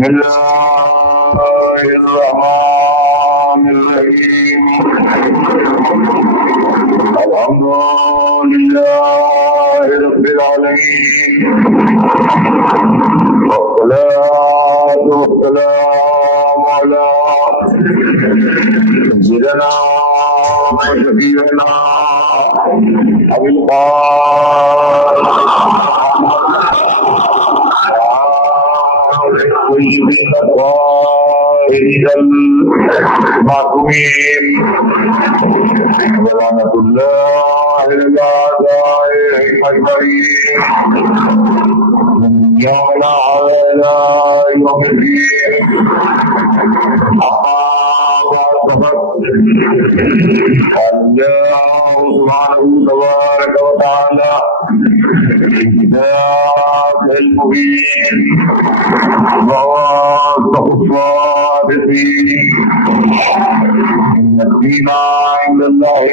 بسم الله الرحمن الرحيم الحمد لله رب العالمين والصلاة والسلام على سيدنا وشفيعنا أبي القاسم طيبين الطاهرين المعصومين ولعنة الله للأعداء أجمعين يوم على يوم الدين أما بعد الله سبحانه تبارك وتعالى الكتاب المبين وواثق الصادقين إن الدين عند الله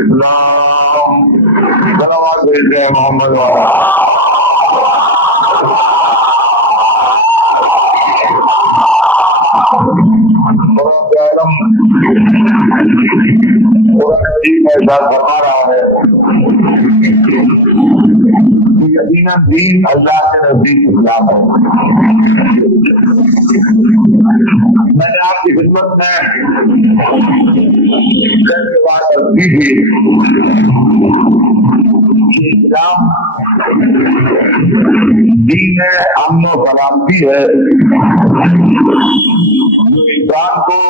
الإسلام صلوات سيدنا محمد وعلى یقیناً دین اللہ کے نزدیک اسلام ہے. میں نے آپ کی خدمت میں بات کی تھی کہ اسلام دین ہے، امن و سلامتی ہے، جو انسان کو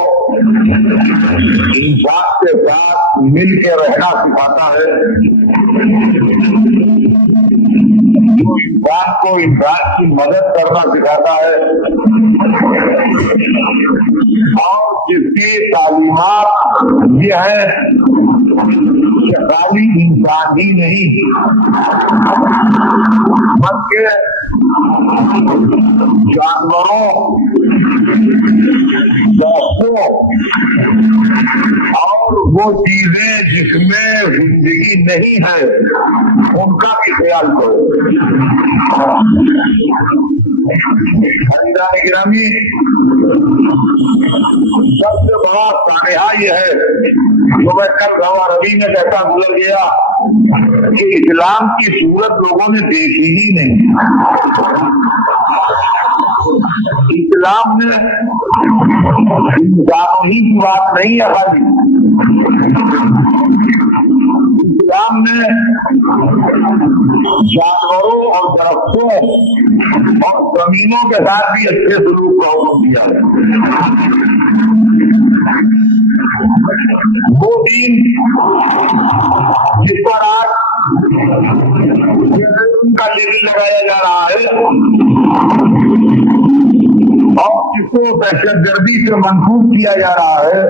انسان کے ساتھ مل کے رہنا سکھاتا ہے، جو انسان کو انسان کی مدد کرنا سکھاتا ہے، اور جس کی تعلیمات یہ ہے کہ خالی انسان ہی نہیں بلکہ جانوروں، درختوں اور وہ چیزیں جس میں زندگی نہیں ہے ان کا بھی خیال کرو. حضرات گرامی، سب سے بڑا سانحہ یہ ہے جو میں کل رواں روی میں کہتا گزر گیا کہ اسلام کی صورت لوگوں نے دیکھی ہی نہیں. اسلام نے انسانوں ہی کی بات نہیں ہے، خالی اسلام نے جانوروں اور درختوں اور زمینوں کے ساتھ بھی اچھے سلوک کا حکم دیا ہے. وہ دین جس پر آج ان کا لیبل لگایا جا رہا ہے اور جس کو دہشت گردی سے منسوخ کیا جا رہا ہے،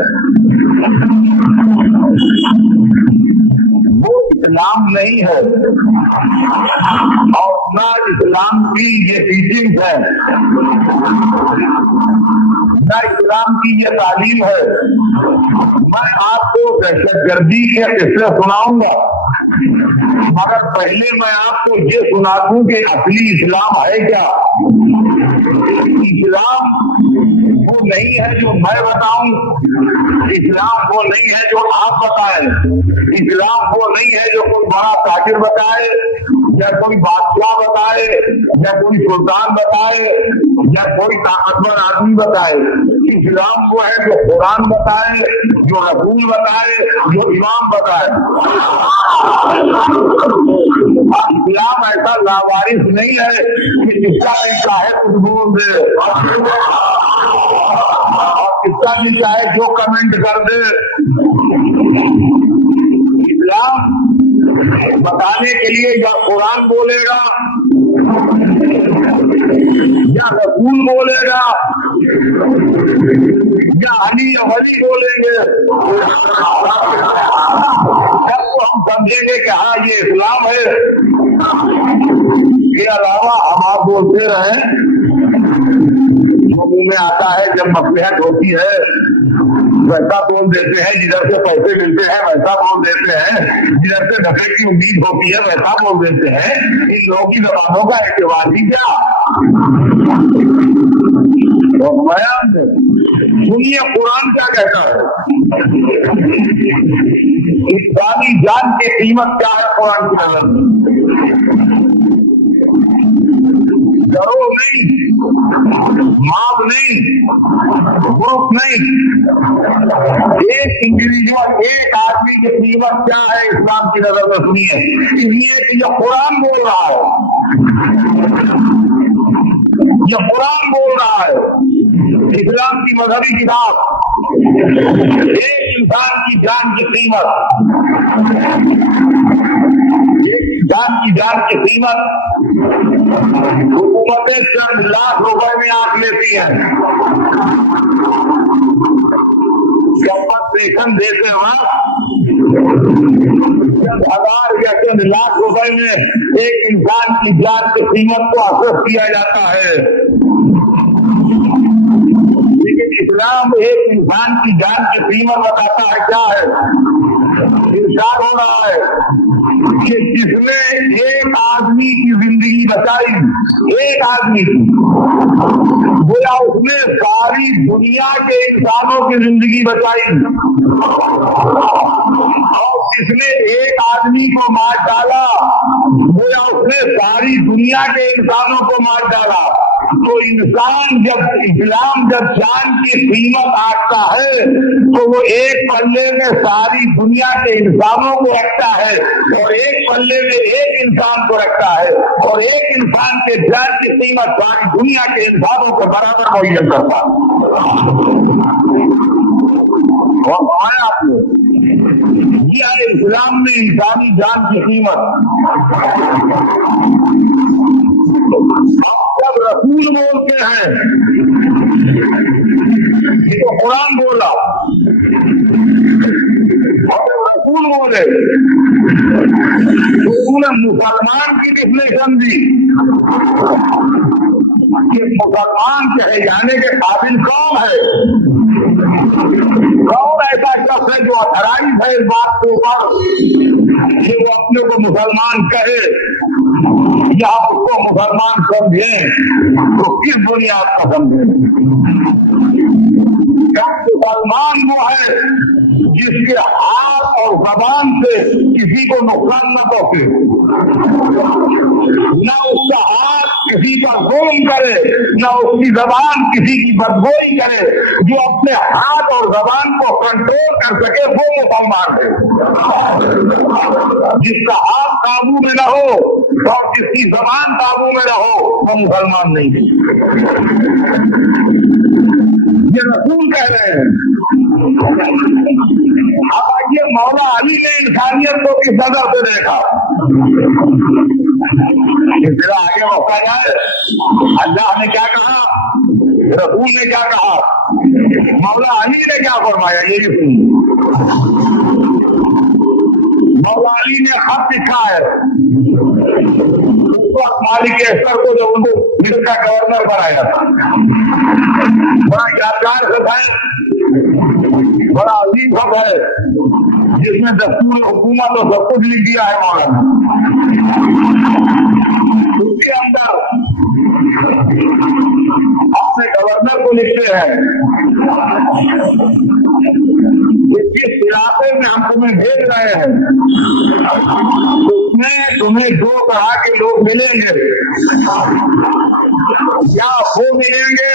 وہ اسلام نہیں ہے اور نہ اسلام کی یہ ٹیچنگ ہے، نہ اسلام کی یہ تعلیم ہے. میں آپ کو دہشت گردی کے قصے سناؤں گا، مگر پہلے میں آپ کو یہ سنا دوں کہ اصلی اسلام ہے کیا. اسلام وہ نہیں ہے جو میں بتاؤں، اسلام وہ نہیں ہے جو آپ بتائیں، اسلام وہ نہیں ہے جو کوئی بڑا تاجر بتائے یا کوئی بادشاہ بتائے یا کوئی سلطان بتائے یا کوئی طاقتور آدمی بتائے. اسلام وہ ہے جو قرآن بتائے، جو رسول بتائے، جو امام بتائے. اسلام ایسا لاوارث نہیں ہے کہ جس کا نہیں چاہے کچھ بول دے اور جس کا نہیں چاہے جو کمنٹ کر دے. اسلام بتانے کے لیے یا قرآن بولے گا یا رسول بولے گا یا علی یا ولی بولیں گے، جب تو ہم سمجھیں گے کہ ہاں یہ اسلام ہے. اس کے علاوہ ہم آپ بولتے رہیں جو منہ میں آتا ہے، جب مصلحت ہوتی ہے ویسا بول دیتے ہیں، جدھر سے پیسے ملتے ہیں ویسا بول دیتے ہیں، جدھر سے نفع کی امید ہوتی ہے ویسا بول دیتے ہیں. ان لوگوں کی زبانوں کا اعتبار ہی کیا. सुनिए कुरान क्या कहता है, इंसानी जान की कीमत क्या है कुरान की नजर में। डरो नहीं, माफ नहीं, ग्रुप नहीं, एक इंडिविजुअल, एक आदमी की कीमत क्या है इस्लाम की नजर में। सुनिए, इसलिए कि ये कुरान बोल रहा है, ये कुरान बोल रहा है, इस्लाम की मजहबी किताब। एक इंसान की जान की कीमत, एक जान की कीमत हुकूमतें चंद लाख रुपए में आंक लेती हैं। कंपनसेशन देते वक्त चंद हजार या चंद लाख रुपए में एक इंसान की जान की कीमत को असेस किया जाता है। लेकिन इस्लाम एक इंसान की जान की कीमत बताता है क्या है। इरशाद हो रहा है कि जिसने एक आदमी की जिंदगी बचाई, एक आदमी की, गोया उसने सारी दुनिया के इंसानों की जिंदगी बचाई। और जिसने एक आदमी को मार डाला, गोया उसने सारी दुनिया के इंसानों को मार डाला। तो इंसान जब इस्लाम जब जान की कीमत आंकता है तो वो एक पल्ले में सारी दुनिया के इंसानों को रखता है और एक पल्ले में एक इंसान को रखता है, और एक इंसान के जान की कीमत सारी दुनिया के इंसानों को बराबर मुहैया करता है। और आया आपने दिया है इस्लाम में इंसानी जान की कीमत। जब रसूल बोलते हैं, ये तो कुरान बोला, और रसूल बोले तो उन्होंने मुसलमान की डिफिनेशन दी कि मुसलमान कहे जाने के काबिल कौन है, कौन ऐसा शख्स है जो अथराइज है इस बात के ऊपर कि वो अपने को मुसलमान कहे या आप उसको मुसलमान समझें, तो किस बुनियाद का समझें। क्या मुसलमान वो है जिसके हाथ और जबान से किसी को नुकसान न पहुंचे, न उसका हाथ किसी का जुल्म करे, न उसकी जबान किसी की बदगोई करे। जो अपने हाथ और जबान को कंट्रोल कर सके वो मुसलमान है। जिसका हाथ काबू में न हो और जिसकी जबान काबू में न हो वो मुसलमान नहीं है। ये रसूल कह रहे हैं। अब आइए मौला अली ने इंसानियत को किस नजर से देखा, जरा आगे मौका जाए। अल्लाह ने क्या कहा, रसूल ने क्या कहा, मौला अली ने क्या फरमाया, ये सुनिए। मौला अली ने खत लिखा है उस वक्त मालिक अस्कर को, जब उनको मिस्र का गवर्नर बनाया था। बड़ा यादगार खत है, बड़ा अजीब खत है, जिसमें दस्तूर हुकूमत और सब कुछ लिख दिया है मौलाना। उसके अंदर अपने गवर्नर को लिखते हैं जिस इलाके में हम तुम्हें भेज रहे हैं उसमें तुम्हें दो तरह के लोग मिलेंगे। क्या वो मिलेंगे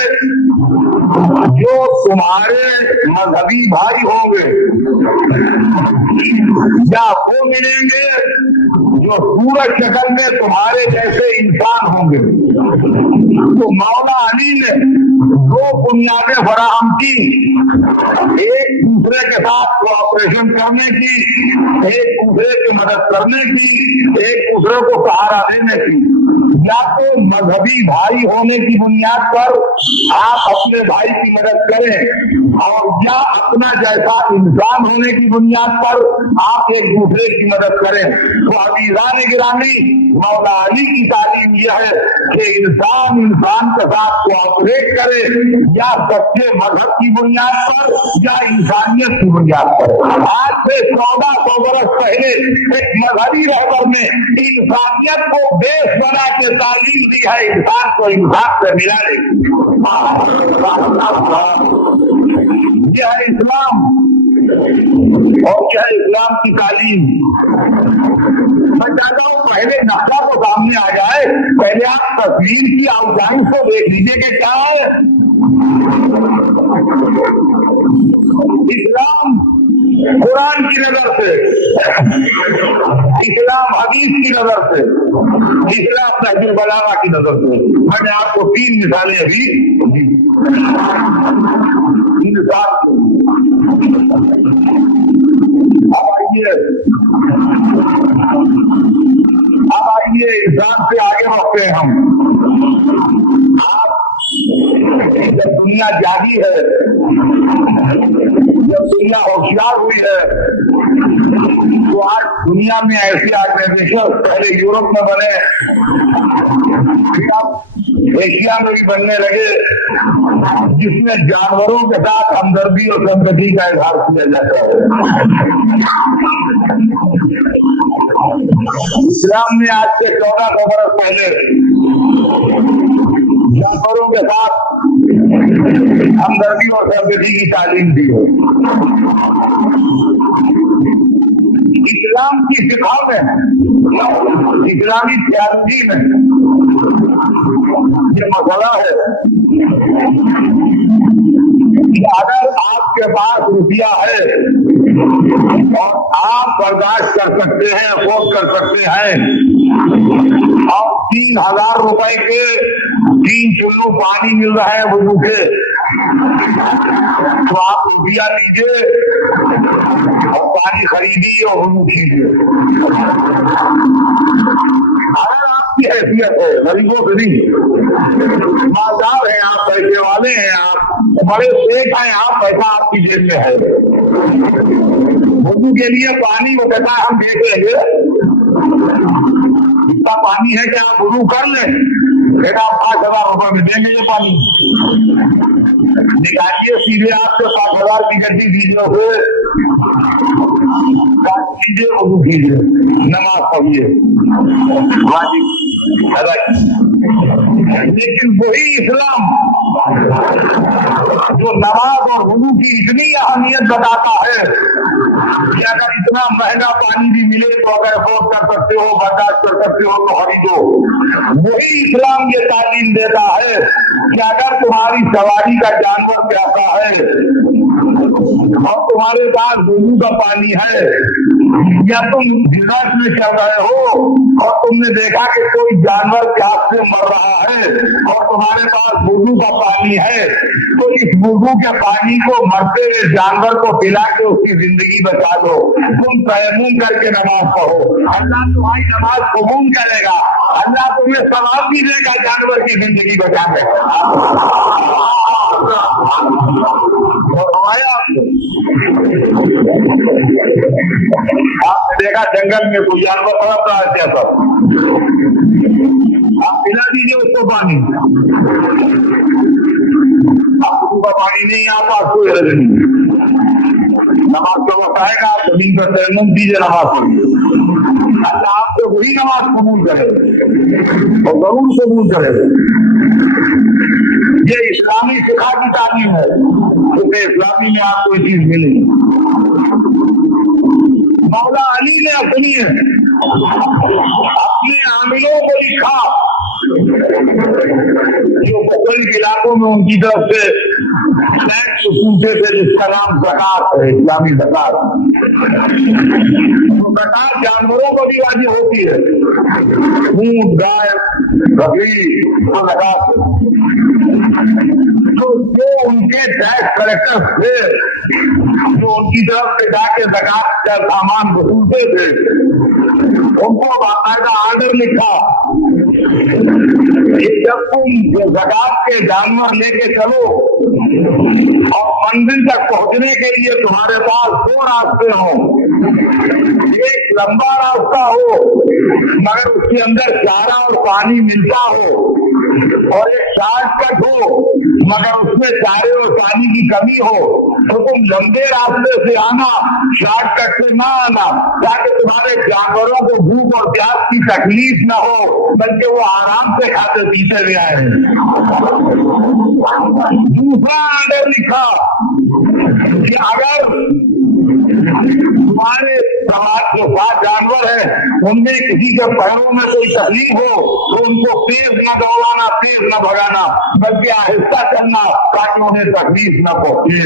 जो तुम्हारे मजहबी भाई होंगे, या वो मिलेंगे जो सूरज शक्ल में तुम्हारे जैसे इंसान होंगे। तो मौला अली ने दो बुनियादें फराहम की, एक दूसरे के साथ कोऑपरेशन करने की, एक दूसरे की मदद करने की, एक दूसरे को सहारा देने की। या तो मजहबी भाई होने की बुनियाद पर आप अपने भाई की मदद करें, और या अपना जैसा इंसान होने की बुनियाद पर आप एक दूसरे की मदद करें। तो अजीज़ान गिरामी, मौला अली की तालीम यह है कि इंसान के साथ कोऑपरेट करे, या सच्चे मजहब की बुनियाद पर या इंसानियत की बुनियाद पर। आज से 1400 वर्ष पहले एक मजहबी रहबर ने इंसानियत को बेस बना के तालीम दी है, इंसान को इंसान से मिला नहीं। यह है इस्लाम और यह है इस्लाम की तालीम। मैं चाहता हूँ पहले नक्शा तो सामने आ जाए, पहले आप तस्वीर की आउटलाइन को देख लीजिए कि क्या है इस्लाम। कुरान की नजर से, इस्लाम हदीस की नजर से, इस्लाम नहजुल बलागा की नजर से। मैंने आपको 3 मिसालें अभी अब आइए इंसान से आगे बढ़ते हैं हम। आप जब दुनिया जागी है, जब दुनिया होशियार हुई है, तो आज दुनिया में ऐसे ऑर्गेनाइजेशन पहले यूरोप में बने, फिर अब एशिया में भी बनने लगे, जिसमें जानवरों के साथ हमदर्दी और सिंपैथी का इजहार किया जाता है। इस्लाम ने आज से 1400 वर्ष पहले जानवरों के साथ हमदर्दी और सिंपैथी की तालीम दी है। इस्लाम की शिक्षा में, इस्लामी थियोलॉजी में ये मसला है कि अगर आपके पास रुपया है और आप बर्दाश्त कर सकते हैं, अफोर्ड कर सकते हैं, और 3000 रुपए के 3 चुल्लू पानी मिल रहा है वुजू के, तो आप रुपया लीजिए और पानी खरीदिए और वुजू कीजिए। अगर आपकी हैसियत है, गरीबों से नहीं, मालदार हैं आप, पैसे वाले हैं आप, बड़े सेठ हैं आप, पैसा आपकी जेब में है, वुजू के लिए पानी वो कहता है हम दे देंगे, इतना पानी है कि आप वुजू कर लें, बेटा आप 5000 रुपए में देंगे ये पानी, निकालिए सीधे आपसे 5000 की गड्डी दीजिए, कीजिए वुजू कीजिए, नमाज पढ़िए, वाजिब। लेकिन वही इस्लाम जो नमाज और वुजू की इतनी अहमियत बताता है कि अगर इतना महंगा पानी भी मिले तो अगर अफोर्ड कर सकते हो, बर्दाश्त कर सकते हो तो खरीदो, वही इस्लाम ये तालीम देता है कि अगर तुम्हारी सवारी का जानवर प्यासा है और तुम्हारे पास वुजू का पानी है, या तुम डिजर्ट में चल रहे हो और तुमने देखा कि कोई जानवर प्यास से मर रहा है और तुम्हारे पास वुजू का पानी है, तो इस वुजू के पानी को मरते हुए जानवर को पिला के उसकी जिंदगी बचा दो। तुम तयम्मुम करके नमाज पढ़ो, अल्लाह तुम्हारी नमाज कबूल करेगा, अल्लाह तुम्हें सवाब भी देगा जानवर की जिंदगी बचा के। आपने देखा जंगल में कोई जानवर तड़प रहा है, क्या सब आप पिला दीजिए उसको पानी, आपको का पानी नहीं आता, कोई हर्ज नहीं, नमाज का वक्त आएगा, आप जमीन पर तयम्मुम दीजिए, नमाज पढ़िए, अल्लाह आपसे वही नमाज कबूल करे और जरूर कबूल करे। ये इस्लामी शिक्षा की तालीम है, क्योंकि इस्लामी में आपको ये चीज मिलेगी। मौला अली ने अपने आमिलों को लिखा जो मुख्तलिफ इलाकों में उनकी तरफ से टैक्स पूछे थे, जिसका नाम ज़कात है, इस्लामी ज़कात। तो ज़कात जानवरों को भी वाजिब होती है, ऊंट, गाय, बकरी को ज़कात। तो जो उनके टैक्स कलेक्टर थे, जो उनकी तरफ से जाके ज़कात का सामान वसूलते थे, उनको बाकायदा आर्डर लिखा कि जब तुम ज़कात के जानवर लेके चलो اور منزل تک پہنچنے کے لیے تمہارے پاس دو راستے ہوں، ایک لمبا راستہ ہو مگر اس کے اندر چارہ اور پانی ملتا ہو، اور ایک شارٹ کٹ ہو مگر اس میں چارے اور پانی کی کمی ہو، تو تم لمبے راستے سے آنا، شارٹ کٹ سے نہ آنا، تاکہ تمہارے جانوروں کو بھوک اور پیاس کی تکلیف نہ ہو، بلکہ وہ آرام سے کھاتے پیتے ہوئے آئے۔ دوسرا آرڈر لکھا کہ اگر تمہارے سماج جو 5 جانور ہیں ان میں کسی کے پیروں میں کوئی تکلیف ہو تو ان کو تیز نہ دوڑانا، تیز نہ بھگانا، بلکہ آہستہ چلنا تاکہ انہیں تکلیف نہ پہنچے۔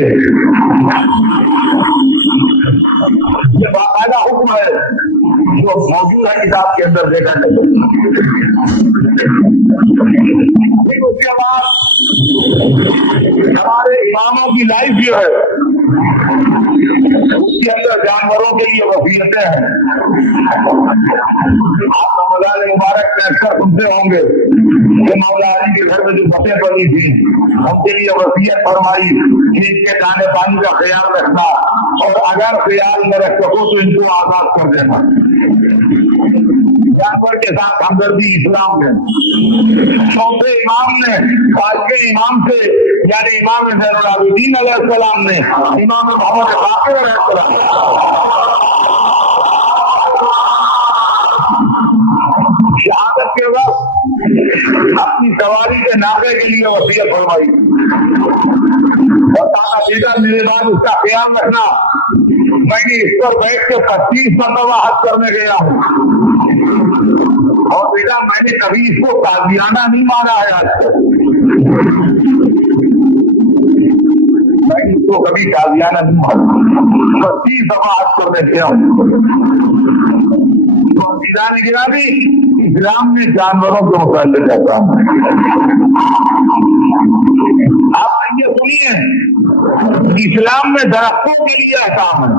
یہ باقاعدہ حکم ہے جو موجود ہے کتاب کے اندر، دیکھا جائے۔ پھر اس کے بعد ہمارے اماموں کی لائف جو ہے اس کے اندر جانوروں کے لیے وصیتیں ہیں۔ آپ رمضان مبارک میں اکثر سنتے ہوں گے کہ مولا علی کے گھر میں جو فتح بنی تھی ان کے لیے وصیت فرمائی کہ ان کے دانے پانی کا خیال رکھنا، اور اگر خیال نہ رکھ سکو تو ان کو آزاد کر دینا۔ جانور کے ساتھ ہمدردی اسلام ہے۔ چوتھے امام نے پانچویں امام سے یعنی امام زین العابدین علیہ السلام نے امام محمد باقر علیہ السلام شہادت کے وقت اپنی سواری کے ناکے کے لیے وصیت فرمائی، بتانا بیٹا میرے بعد اس کا خیال رکھنا، میں نے اس پر بیٹھ کے 25 مرتبہ حج کرنے گیا ہوں، اور بیٹا میں نے کبھی اس کو تازیانہ نہیں مانا ہے، آج تک میں اس کو کبھی تازیانہ نہیں مانا، 25 دفعہ حج کرنے گیا ہوں۔ تو نے گرا دی اسلام میں جانوروں کے متعلق ہے۔ آپ نے یہ سنیے اسلام میں درختوں کے لیے احکام ہے،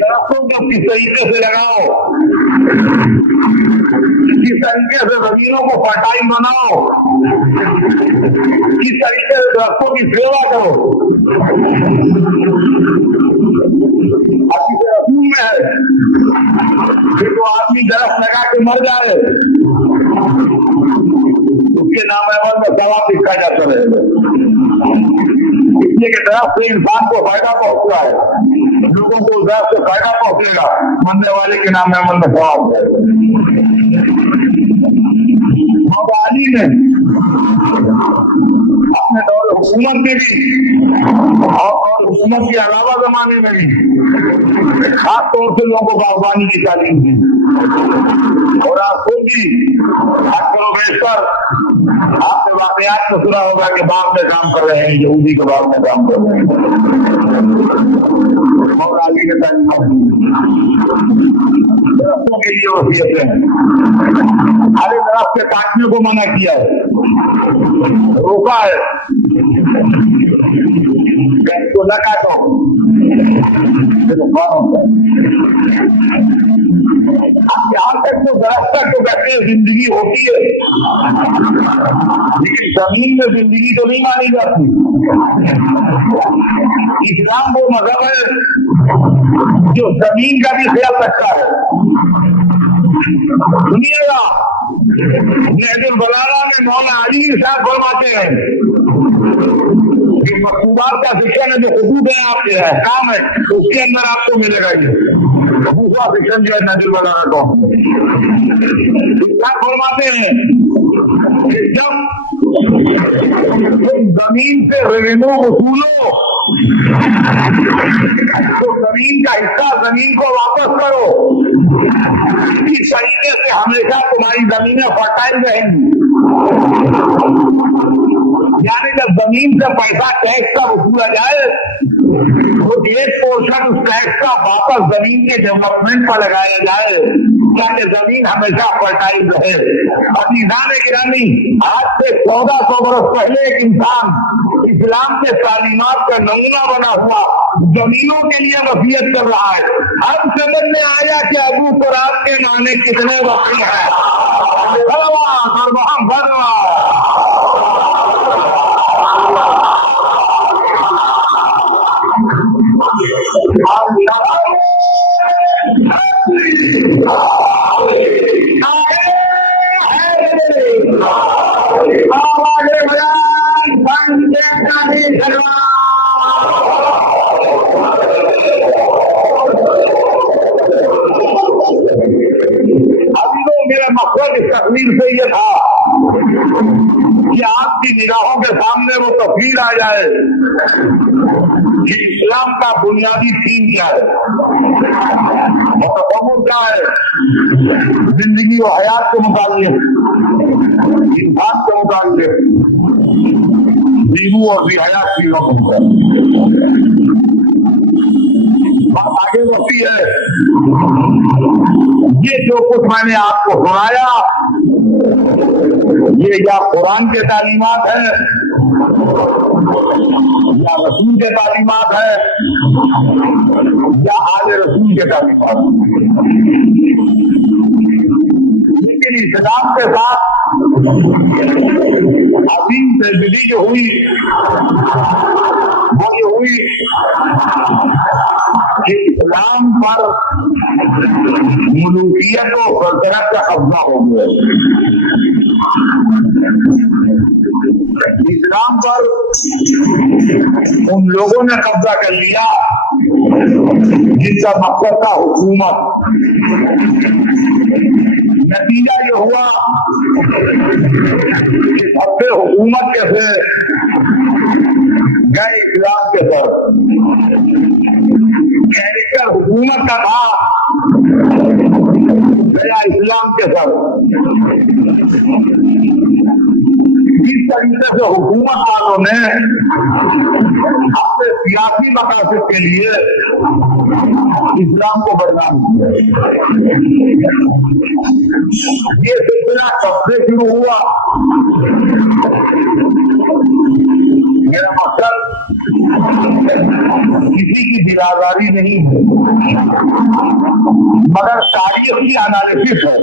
درختوں کو کس طریقے سے لگاؤ، کس طریقے سے زمینوں کو فرٹائل بناؤ، کس طریقے سے درختوں کی سیوا کرو۔ رسول میں ہے کہ جو آدمی درخت لگا کے مر جائے اس کے نام عمل میں ثواب لکھا جاتا رہے گا، اس لیے کہ درخت سے انسان کو فائدہ پہنچتا ہے، لوگوں کو درخت سے فائدہ پہنچے گا، مرنے والے کے نام عمل میں ثواب ہے۔ مولا علی نے اپنے دور حکومت میں بھی اور حکومت کے علاوہ زمانے میں بھی خاص طور سے لوگوں کو باغبانی کی تعلیم دی، اور آپ سوچی اکثر و بیشتر آپ نے واقعات کو سنا ہوگا کہ باغ میں کام کر رہے ہیں، یہودی کے باغ میں کام کر رہے ہیں، مولا علی کے تعلیم درختوں کے لیے وصیتیں ہیں۔ ہر درخت کے کاٹنے کو منع کیا ہے، روکا ہے اس کو نہ کاٹو، یہاں تک تو درخت تک تو کہتے ہیں زندگی ہوتی ہے، لیکن زمین میں زندگی تو نہیں مانی جاتی۔ اسلام وہ مذہب ہے جو زمین کا بھی خیال رکھتا ہے۔ سنیے گا نہج البلاغہ میں مولا علی صاحب فرماتے ہیں کہ مکتوبات کا سیکشن ہے جو حدود ہے، آپ کے احکام ہے، اس کے اندر آپ کو ملے گا یہ دوسرا سیکشن جو ہے نہج البلاغہ کا۔ صاحب فرماتے ہیں کہ جب تم زمین سے ریونیو وصولو تو زمین کا حصہ زمین کو واپس کرو، اس طریقے سے ہمیشہ تمہاری زمینیں فرٹائل رہیں گی۔ یعنی جب زمین سے پیسہ ٹیکس کا وصولا جائے تو ایک پورشن اس ٹیکس کا واپس زمین کے ڈیولپمنٹ پر لگایا جائے تاکہ زمین ہمیشہ فرٹائل رہے۔ عزیزان گرامی، آج سے 1400 برس پہلے ایک انسان اسلام کے تعلیمات کا نمونہ بنا ہوا زمینوں کے لیے وصیت کر رہا ہے۔ ہم سمجھ میں آیا کہ ابو قراب کے نانے کتنے وقت ہیں۔ मेरा मकसद इस तस्वीर से ये था कि आपकी निगाहों के सामने वो तस्वीर आ जाए कि इस्लाम का बुनियादी दीन क्या है और तसव्वुर क्या है जिंदगी और हयात के मुताबिक, इंसान के मुताबिक, जीवू और हयात चीजों के मुताबिक। बात आगे बढ़ती है। ये जो कुछ मैंने आपको सुनाया ये या कुरान के तालीमात है या रसूल के तालीमात है या आले रसूल के तालीमात है। लेकिन इस्लाम के साथ अजीम तजदीद जो हुई वो ये हुई कि इस्लाम पर मुलूकियत और सल्तनत का कब्जा हो गया। इस्लाम पर उन लोगों ने कब्जा कर लिया जिनका मकसद था हुकूमत। नतीजा ये हुआ कि सबसे हुकूमत कैसे गए इस्लाम के सर। कैरेक्टर हुकूमत का था गया इस्लाम के सर। इस तरीके से हुकूमत वालों ने अपने सियासी मकासद के लिए इस्लाम को बदनाम किया। ये सिलसिला कब से शुरू हुआ? मेरा मकसद किसी की दिलादारी नहीं है मगर तारीख की एनालिसिस है।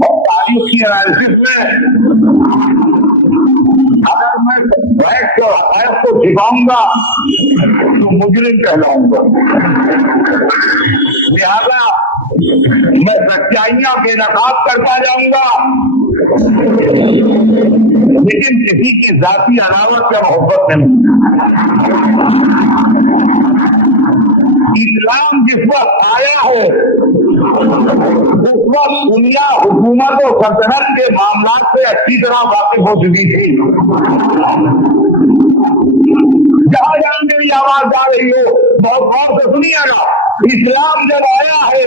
और तारीख की एनालिसिस में अगर मैं बैठ कर हक़ाइक़ को छिपाऊंगा तो मुजरिम कहलाऊंगा। लिहाजा मैं सच्चाइयां बेनकाब करता जाऊंगा लेकिन किसी की जाती अदावत या मोहब्बत नहीं। इस्लाम जिस वक्त आया है उस वक्त दुनिया हुकूमत और सल्तनत के मामलात से अच्छी तरह वाकिफ हो चुकी थी। जहां जहां मेरी आवाज जा रही हो बहुत गौर से सुनिएगा। इस्लाम जब आया है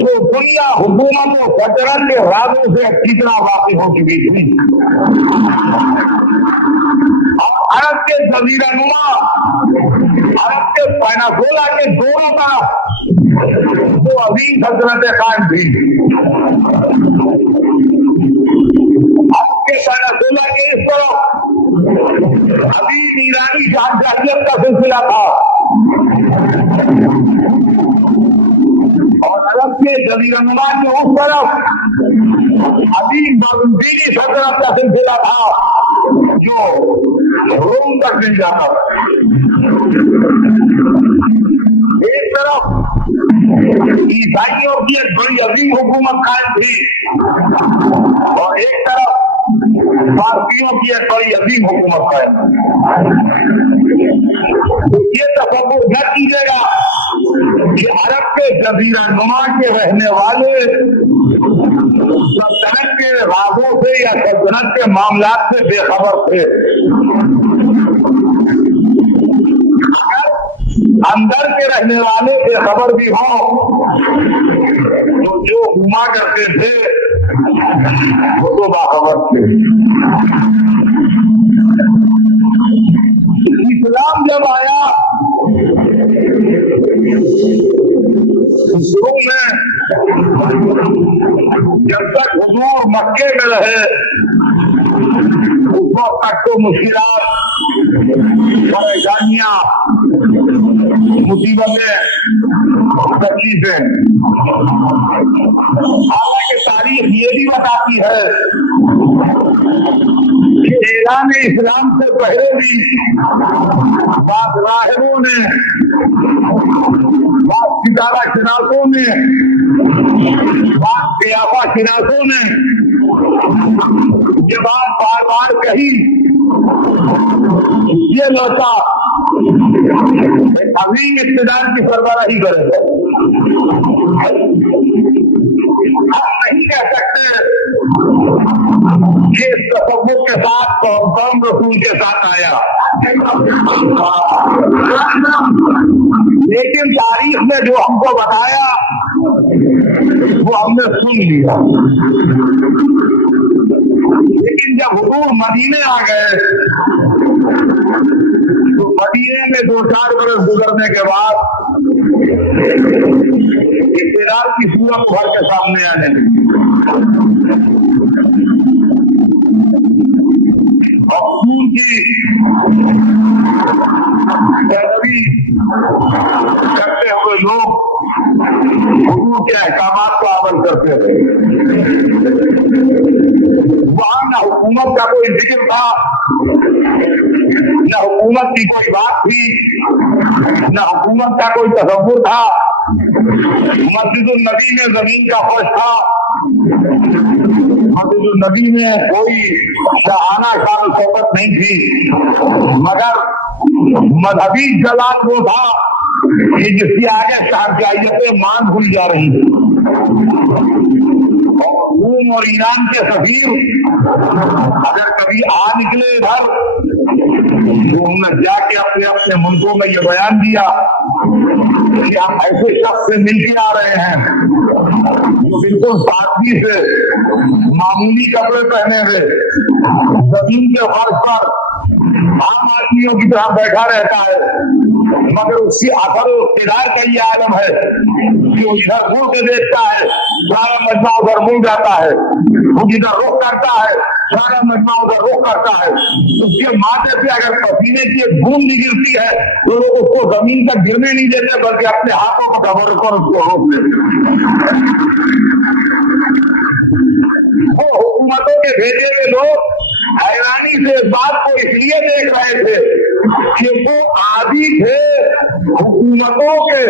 तो दुनिया हुकूमत और सल्तनत के राजों से अच्छी तरह वाकिफ हो चुकी थी। अरब के जजीरा नुमा, अरब के पेनिनसुला के दोनों तरफ तो अजीम सल्तनतें कायम थी। अरब के पेनिनसुला के इस तरफ अजीम ईरानी शाहजहानियत का सिलसिला था और अरब के जजीरा नुमा के उस तरफ अजीम बाजुद्दीनी सल्तनत का सिलसिला था जो रोम तक मिल जाता। एक तरफ ईसाइयों की एक बड़ी अजीम हुकूमत कायम थी और एक तरफ भारतीयों की एक बड़ी अजीम हुकूमत कायम थी। तो ये तसव्वुर न कीजिएगा कि अरब के जजीरा नुमा के रहने वाले सल्तनत के राजों से या सल्तनत के मामलात से बेखबर थे। अंदर के रहने वाले बेखबर भी हों तो जो घुमा करते थे वो तो बाखबर थे। इस्लाम जब आया शुरू में जब तक हुजूर मक्के में रहे उस वक्त तक तो मुश्किलात, परेशानियां, मुसीबतें, तकलीफें। हालांकि तारीख ये भी बताती है कि एलान इस्लाम से पहले भी बात राहबों ने, बात सितारा शिनासों ने, बात क़ियाफा शिनासों ने ये बात बार बार कही। ये लौटा अजीम इक़्तिदार की सरबराही करेगा। हम नहीं कह सकते कि इस तसव्वुर के साथ कौन रसूल के साथ आया, लेकिन तारीख में जो हमको बताया वो हमने सुन लिया। लेकिन जब हुजूर मदीने आ गए तो मदीने में 2-4 बरस गुजरने के बाद इक़्तिदार की सूरत उभर के सामने आने लगी। और हुजूर की पैरवी करते हुए लोग हुजूर के अहकामात को अमल करते थे। वहां न हुकूमत का कोई जिक्र था, न हुकूमत की कोई बात थी, न हुकूमत का कोई तसव्वुर था। मस्जिदुल नबी में जमीन का फर्श था, मस्जिदुल नबी में कोई शाहाना शान शौकत नहीं थी, मगर मजहबी जलाल वो था कि जिसके आगे शाहजाइयतें मान भूल जा रही थी। रूम और ईरान के सफीर अगर कभी आ निकले इधर तो हमने जाके अपने अपने मुल्कों में ये बयान दिया कि हम ऐसे शख्स से मिलके आ रहे हैं जो बिल्कुल सादगी से मामूली कपड़े पहने हुए जमीन के फर्श पर आम आदमियों की तरह बैठा रहता है, मगर उसकी असर इक़्तिदार का ये आलम है कि वो इधर मुड़ के देखता है, सारा मजमा उधर मुड़ जाता है, वो जिधर रुख करता है सारा मजमा उधर रुख करता है। उसके माथे से अगर पसीने की एक बूंद निकलती है तो लोग उसको जमीन तक गिरने नहीं देते, बल्कि अपने हाथों को कवर कर उसको रोक देते। वो हुकूमतों के भेजे हुए लोग हैरानी से इस बात को इसलिए देख रहे थे कि वो आदी थे हुकूमतों के।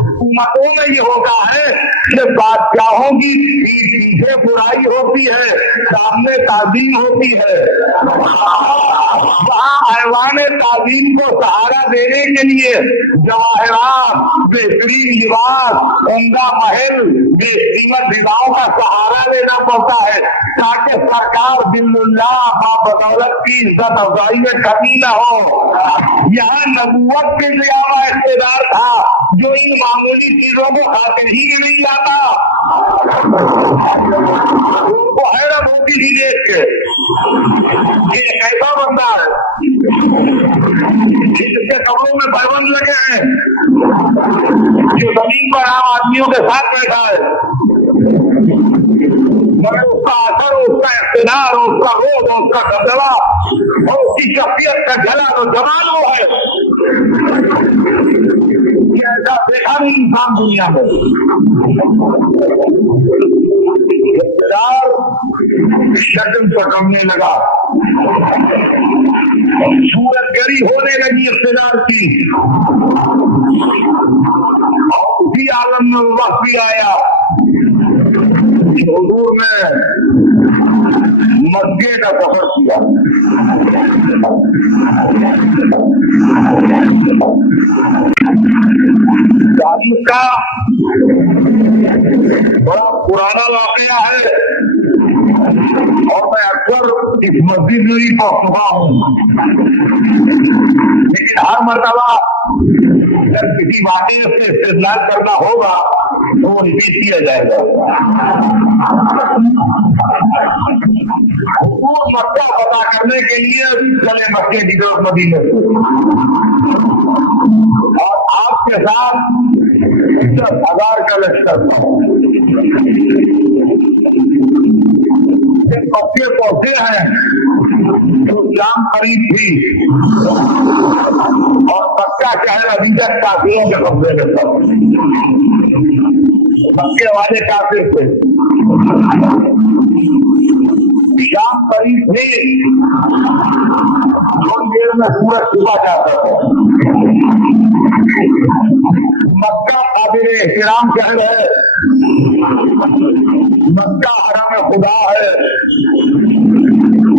हुकूमतों में ये होता है कि बादशाहों की पीछे बुराई होती है, सामने ताज़ीम होती है। वहाँ ऐवान ताज़ीम को सहारा देने के लिए जवाहरात, बेहतरीन लिबास, उम्दा महल, बेकीमत विवाहों का सहारा लेना पड़ता है ताकि सरकार बिल्लुल्लाह मां बदौलत की इज्जत अफजाई में कमी न हो। यहाँ नबूवत के क़यामा इक़्तिदार था जो इन मामूली चीजों को खातिर ही नहीं लाता। उनको हैरत होती थी देख के ये कैसा बंदा है जिसके कपड़ों में पैबंद लगे हैं, जो जमीन पर आम आदमियों के साथ बैठा है, मगर उसका असर, उसका इक़्तिदार, उसका रोब, उसका दबदबा और उसकी शख्सियत का जलाल और जमाल वो है। ऐसा देखा नहीं इंसान दुनिया में। इक़्तिदार शक्ल पकड़ने लगा, सूरतगरी होने लगी इक़्तिदार की। उसी आलम में वक्त भी आया हुजूर ने मक्के का सफर किया। तारीख का बड़ा पुराना वाकया है और मैं अक्सर इस मस्जिद में ही पहुंच चुका हूँ, लेकिन हर मर्तबा जब किसी वाक़े से इस्तेदलाल करना होगा तो वो रिपीट किया जाएगा। मक्का पता करने के लिए चले मक्के की तरफ मदीने और आपके साथ 10,000 का लश्कर था। मक्के पहुंचे हैं तो शाम करीब थी और मक्का चाहे अभी तक काफिरों के कब्जे में था। मक्के वाले काफिर थे, शाम करीब थे, थोड़ी देर में सूरज छुपा जाता है। मक्का काबिल एहतराम शहर है, मक्का हरम खुदा है,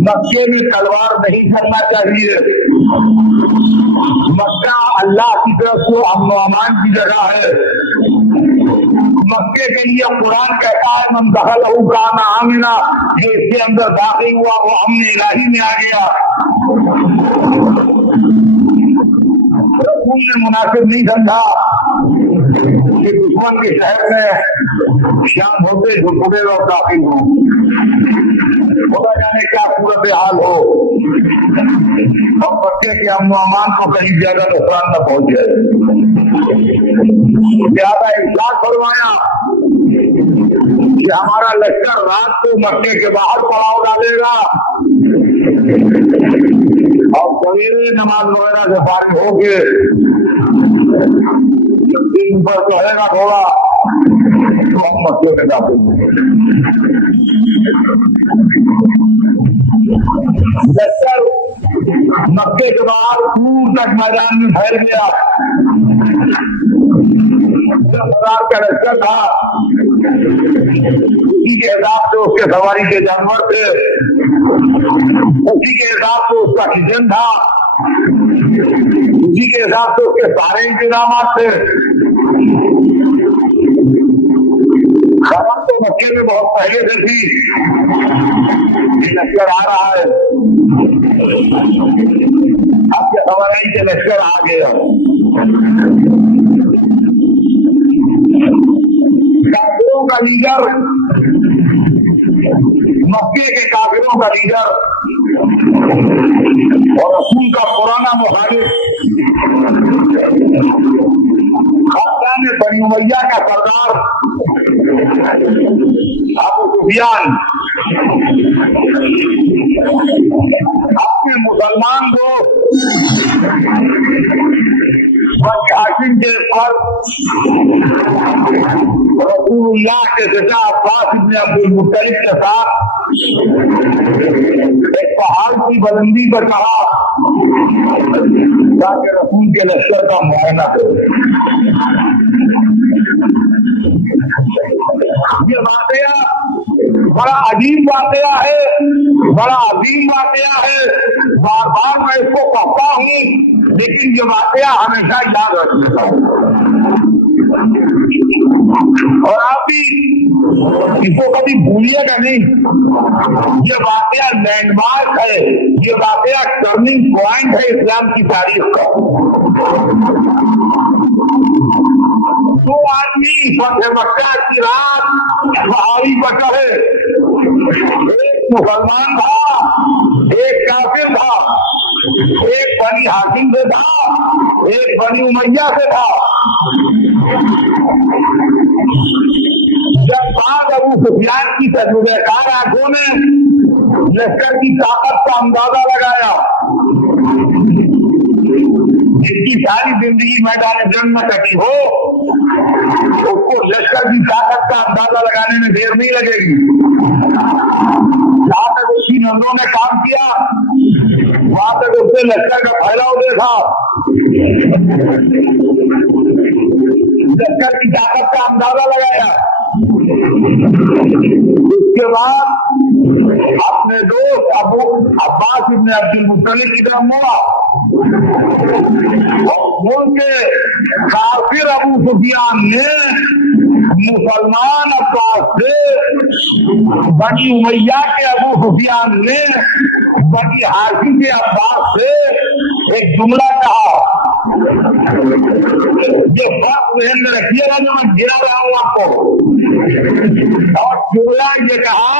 मक्के में तलवार नहीं करना चाहिए, मक्का अल्लाह की तरफ से अमन अमान की जगह है। मक्के के लिए कुरान कहता है मन दखलहू कान आमिना, जो इसके अंदर दाखिल हुआ वो हमने इलाही में आ गया। रसूल ने मुनासिब नहीं समझा कि दुश्मन के शहर में शाम होते झुकड़े और दाखिल हो, पता जाने क्या सूरत हाल हो और मक्के के अमन अमान को कहीं ज्यादा नुकसान न पहुंचे। ज्यादा इरशाद फरमाया कि हमारा लश्कर रात को मक्के के बाहर पड़ाव डालेगा और सवेरे नमाज वगैरह से फारिग होके जब दिन पर चढ़ेगा थोड़ा तो हम मक्के में दाखिल होंगे। लश्कर मक्के के बाहर दूर तक मैदान में फैल गया। सरदार का लश्कर था, उसी के हिसाब से उसके सवारी के जानवर थे, उसी के हिसाब से उसका किचन था, उसी के हिसाब से उसके सारे इंतजाम थे। खबर तो मक्के में बहुत पहले से थी कि लश्कर आ रहा है, अब क्या खबर आई कि लश्कर आ गया। काफिरों का लीडर, मक्के के काफिरों का लीडर और रसूल का पुराना मुखालिफ खानदान बनी उमैया का सरदार अबू सुफियान अपने मुसलमान दोस्त हाशिम के पर रसूलुल्लाह के चचा अब्बास इब्न अब्दुल मुत्तलिब के साथ एक पहाड़ की बुलंदी पर कहा ताकि रसूल के लश्कर का मुआयना करे। ये वाकया बड़ा अजीब वाकया है, बड़ा अजीम वाकया है, बार बार मैं इसको कहता हूँ लेकिन ये वाकया हमेशा याद रखना और आप भी इसको कभी भूलिएगा नहीं। ये वाकया लैंडमार्क है, ये वाकया टर्निंग पॉइंट है इस्लाम की तारीख का। दो आदमी फतह मक्का की रात पहाड़ी पर चढ़े, एक मुसलमान था, एक काफिर था, एक बनी हाकिम से था, एक बनी उमैया से था। जब बाद अबू सुफियान की तजुर्बेकार आंखों ने लश्कर की ताकत का अंदाजा लगाया, जिसकी सारी जिंदगी मैदान जंग में कटी हो, उसको लश्कर की ताकत का अंदाजा लगाने में देर नहीं लगेगी। जहां तक उसकी नंदों ने काम किया वहां तक उसने लश्कर का फैलाव देखा, लश्कर की ताकत का अंदाजा लगाया। उसके बाद अपने दोस्त अबू अब्बास इब्न अब्दुल मुत्तलिब की तरफ मुड़ा और उनके काफिर अबू सुफियान ने मुसलमान अब्बास से, बनी उमैया के अबू सुफियान ने बनी हाशिम के अब्बास से एक जुमला कहा। ये बात ध्यान में रखिएगा जो मैं गिरा रहा हूं आपको। और जुमला ये कहा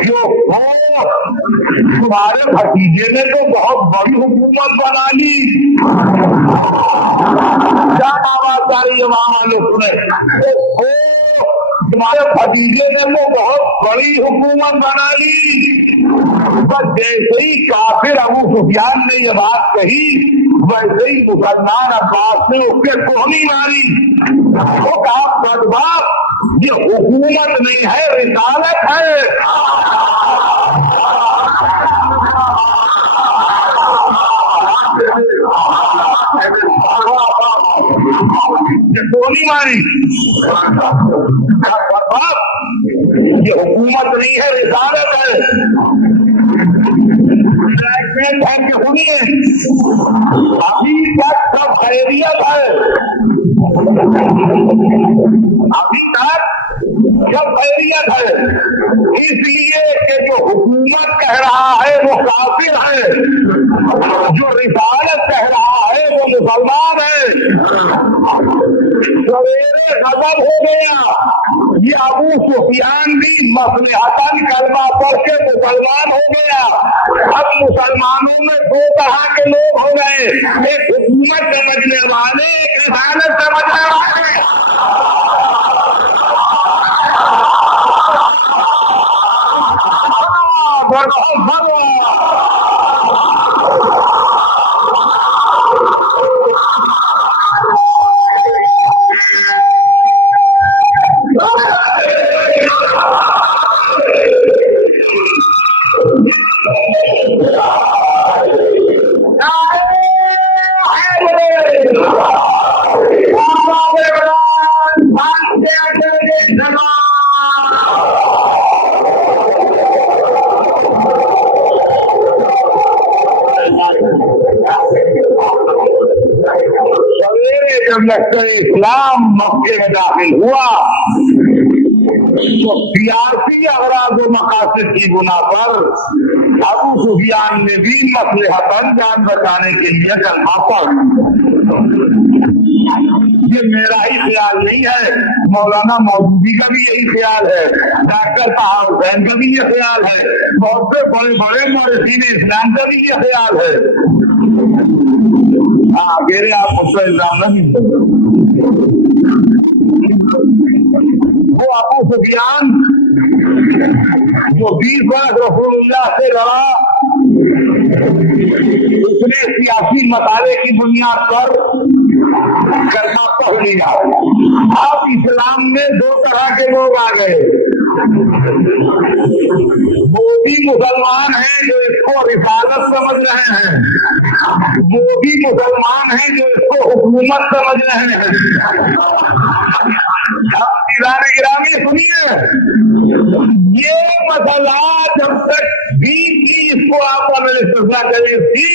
जो तुम्हारे भतीजे ने तो बहुत बड़ी हुकूमत बना ली। क्या आवाज आ रही है वहां वाले सुने? तुम्हारे भतीजे ने तो बहुत बड़ी हुकूमत बना ली। बस जैसे ही काफिर अबू सुफियान ने ये बात कही वैसे ही मुसलमान अब्बास ने उसके कोहनी मारी। वो कहा बदबाप, ये हुकूमत नहीं है, रिसालत है। तो नहीं मानी। ये हुकूमत नहीं है, रिसालत है। सुनिए, अभी तक सब खैरियत है, अभी तक सब खैरियत है, इसलिए कि जो हुकूमत कह रहा है वो काफिर है, जो रिसालत कह रहा है वो मुसलमान है। सवेरे खत्म हो गया, ये अबू सुफियान भी मसलहतन कलमा पढ़ के मुसलमान हो गया। अब मुसलमानों में दो तरह के लोग हो गए, एक हुकूमत समझने वाले, एक रिसालत समझने वाले। जब लश्कर इस्लाम मक्के में दाखिल हुआ तो सियासी अगराज़ व मकासद की बुना पर अबू सुफियान ने भी मसलहतन जान बचाने के लिए कलमा पढ़। ये मेरा ही ख्याल नहीं है, मौलाना मौदूदी का भी यही ख्याल है, डॉक्टर ताहा हुसैन का भी ये ख्याल है, बहुत से बड़े बड़े मुर्शिद इस्लाम का भी ये ख्याल है। अकेले आप मुझसे इल्जाम नहीं। वो अबू सुफियान जो 20 वर्ष रसूलुल्लाह से लड़ा, उसने सियासी मसाले की बुनियाद पर कलमा पढ़ लिया। अब इस्लाम में दो तरह के लोग आ गए, वो भी मुसलमान हैं जो इसको रिसालत समझ रहे हैं, वो भी मुसलमान हैं जो इसको हुकूमत समझ रहे हैं। गिरामी सुनिए, ये मसला जब तक भी इसको आपका मैंने चर्चा करी थी।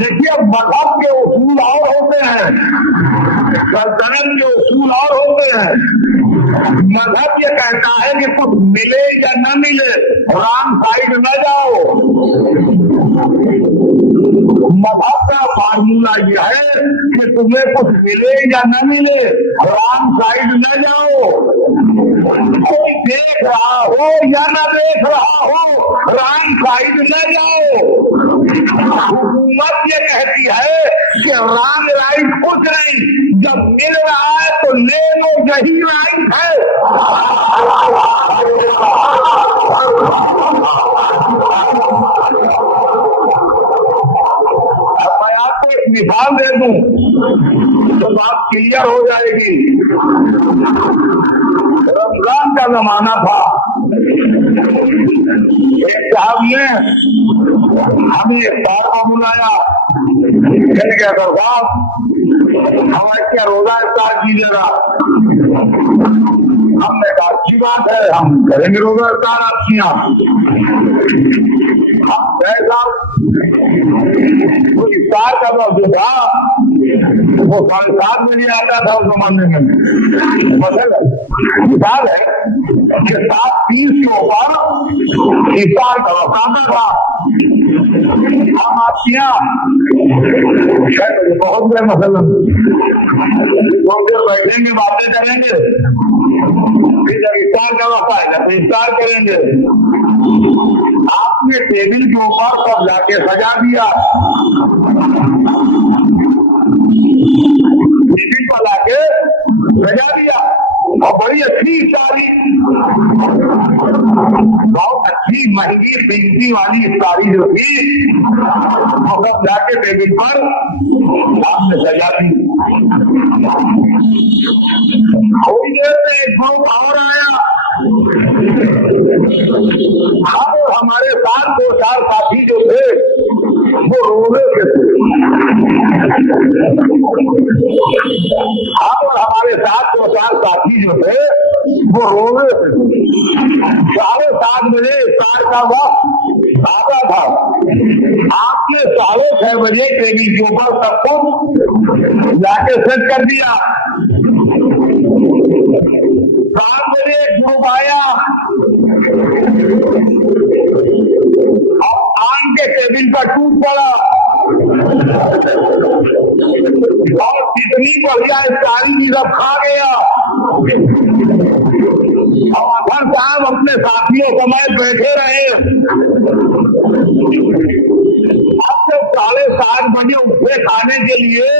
देखिए, मजहब के उसूल और होते हैं, सल्तनत के उसूल और होते हैं। मजहब ये कहता है कि कुछ मिले या न मिले, रॉन्ग साइड न जाओ। मजहब का फार्मूला यह है कि तुम्हें कुछ मिले या न मिले, रॉन्ग साइड न जाओ। कोई देख रहा हो या न देख रहा हो, रॉन्ग साइड न जाओ। हुकूमत ये कहती है कि रॉन्ग राइट कुछ नहीं, जब मिल रहा है तो ले लो, यही राइट है। मैं आपको एक मिसाल दे दूं तो बात क्लियर हो जाएगी। रमजान का जमाना था, एक साहब ने हमें इफ्तार को बुलाया, कहने के साहब हमारे क्या रोजा इफ्तार कीजिएगा। हमने कहा अच्छी बात है, हम करेंगे रोजा इफ्तार आपके यहाँ। वो इफ्तार का वक्त था वो 7:30 बजे आता था उस जमाने में। मतलब मिसाल है कि 7:30 के ऊपर इफ्तार का वक्त आता था। हम आपके यहाँ बहुत बड़े मसलन बहुत देर बैठेंगे, बातें करेंगे, फिर जब इफ्तार का वक्त आएगा तो इफ्तार करेंगे। आपने टेबल के ऊपर सब जाके सजा दिया, टेबल पर लाके सजा दिया और बड़ी अच्छी इफ्तारी, बहुत अच्छी महंगी बिजली वाली इफ्तारी जो थी वो सब जाके टेबल पर आपने सजा दी। थोड़ी देर में एक लोग और आया, अब हमारे साथ 2-4 साथी जो थे वो रोजे के थे। اور ہمارے ساتھ 2-4 ساتھی جو تھے وہ رو رہے تھے. 7:30 بجے افطار کا وقت آتا تھا. آپ نے 6:30 بجے ٹیبل کے اوپر سب کو لا کے سیٹ کر دیا. 7 بجے گروپ آیا, آن کے ٹیبل پر ٹوٹ پڑا اور کتنی بڑھیا افطاری کی سب کھا گیا. اور اظہر صاحب اپنے ساتھیوں سمیت بیٹھے رہے. اب جب 7:30 بجے اٹھے کھانے کے لیے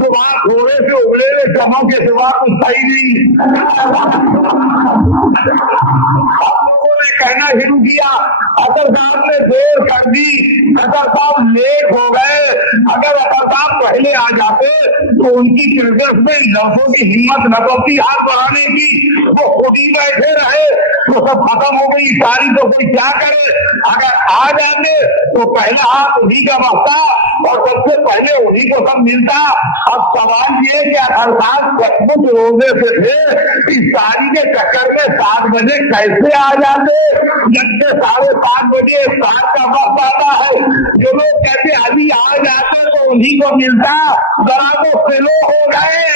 تو وہاں تھوڑے سے اگلے ہوئے جمع کے سوا کچھ صحیح نہیں. ہم لوگوں نے کہنا شروع کیا اظہر صاحب نے دیر کر دی, اظہر صاحب لیٹ ہو گئے. اگر اظہر صاحب پہلے آ جاتے تو ان کی کرکٹ میں لفظوں کی ہمت نہ ہوتی ہاتھ بڑھانے کی. وہ خود ہی بیٹھے رہے تو سب ختم ہو گئی ساری, تو کوئی کیا کرے. اگر آ جاتے تو پہلا ہاتھ انہیں کا بچتا اور سب سے پہلے انہیں کو سب ملتا. اب سوال یہ کہ اظہر صاحب سچ مچ روزے سے تھے, اس ساری کے چکر میں 7 بجے کیسے آ جاتے جبکہ 7:30 بجے افطار کا وقت آتا ہے. جو لوگ کہتے ابھی آ جاتے تو انہیں کو ملتا, ذرا تو سلو ہو گئے.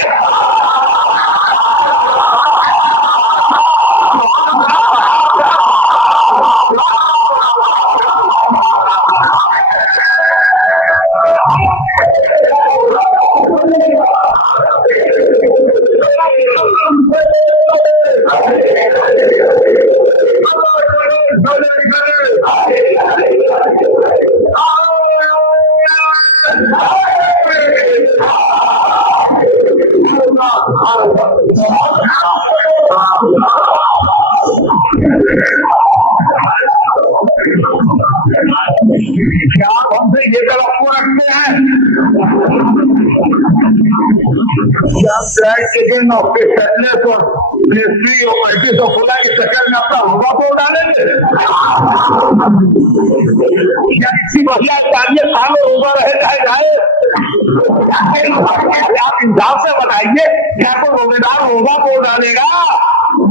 کیا آپ ہم سے یہ توقع رکھتے ہیں کیا فرائڈ چکن اور پیسٹلیس اور پیسٹری اور ملٹی تو کھلا کے چکر میں اپنا ہوگا کو ڈالیں گے؟ کیا کسی بڑھیا چالیے سال روزہ رہ جائے آپ انصاف سے بتائیے کیا کوئی روزے دار روزہ کو ڈالے گا؟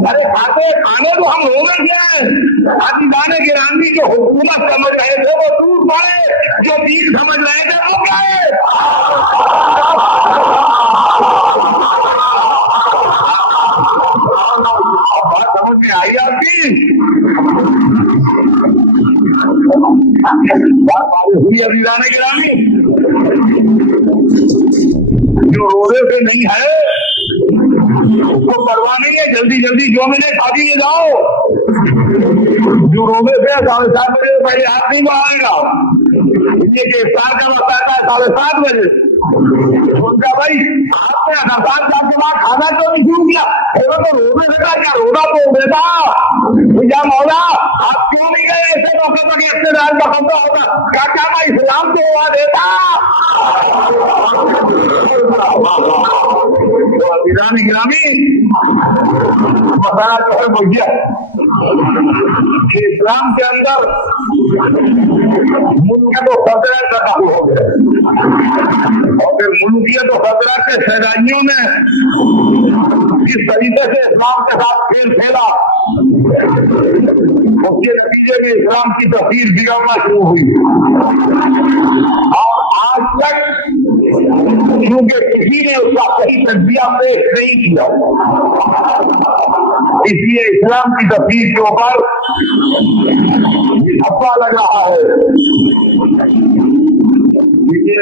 ارے کھانے تو ہم روزے کیا ہے. عزیزان گرامی جو حکومت سمجھ رہے تھے وہ دور پڑے, جو دین سمجھ رہے تھے وہ کیا ہے. بات سمجھ میں آئی آپ کی بات ہوئی. عزیزان گرامی جو روزے سے نہیں ہے اس کو پرواہ نہیں ہے, جلدی جلدی جو ملے کھا دیے جاؤ. جو روزے سے 7:30 بجے پہلے ہاتھ نہیں بڑھائے گا, یہ کہ افطار کا وقت آتا ہے 7:30 بجے. سوچا بھائی آپ نے 7:30 کے بعد کھانا کیوں نہیں شروع کیا؟ تو روزے سے تھا کیا روزہ تو دیتا یا مولا آپ کیوں نہیں گئے ایسے موقع پر اپنے رات کا خطرہ ہوگا کیا میں اسلام سے ہوا دیتا. گرامی مسئلہ جو ہے وہ یہ کہ اسلام کے اندر ملکیت و صدرت کا قابو ہو گیا اور پھر ملکیت و صدرت کے شہدائیوں نے اس طریقے سے اسلام کے ساتھ کھیل کھیلا اس کے نتیجے میں اسلام کی تفسیر بگڑنا شروع ہوئی. اور آج تک کیونکہ کسی نے اس کا صحیح تجزیہ پیش نہیں کیا, اس لیے اسلام کی تفسیر کے اوپر دھبا لگ رہا ہے. یہ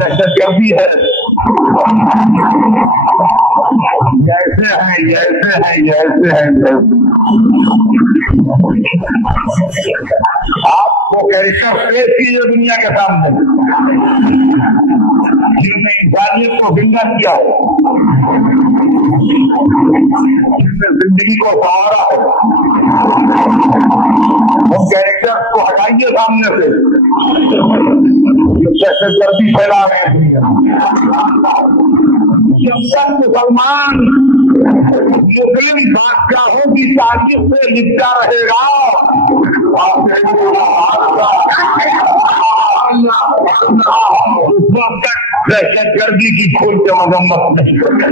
دہشت گردی ہے, جیسے ہیں آپ کو کیریکٹر پیش کیجیے دنیا کے سامنے جن نے انسانیت کو زندہ کیا ہے, جس نے زندگی کو سنوارا ہے. وہ کیریکٹر کو ہٹائیے سامنے سے جو دہشت گردی پھیلا رہے ہیں. جب تک مسلمان مسلم بادشاہوں کی سازش سے لپٹا رہے گا उस वक्त तक दहशत गर्दी की खोल के मजम्मत नहीं करते।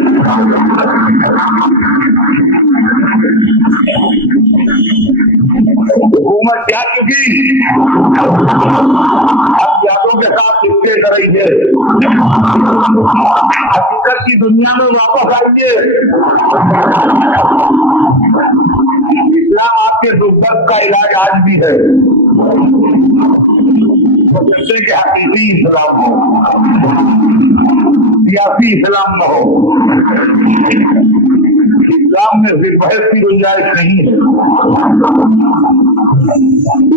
हुकूमत क्या चुकी हथियारों के साथ चिपके कर रही है। हकीकत की दुनिया में वापस आइए। इस्लाम आपके दुख दर्द का इलाज आज भी है। तो कहते कि हकीकी इस्लाम हो, सियासी इस्लाम न हो। इस्लाम में फिर बहस की गुंजाइश नहीं है।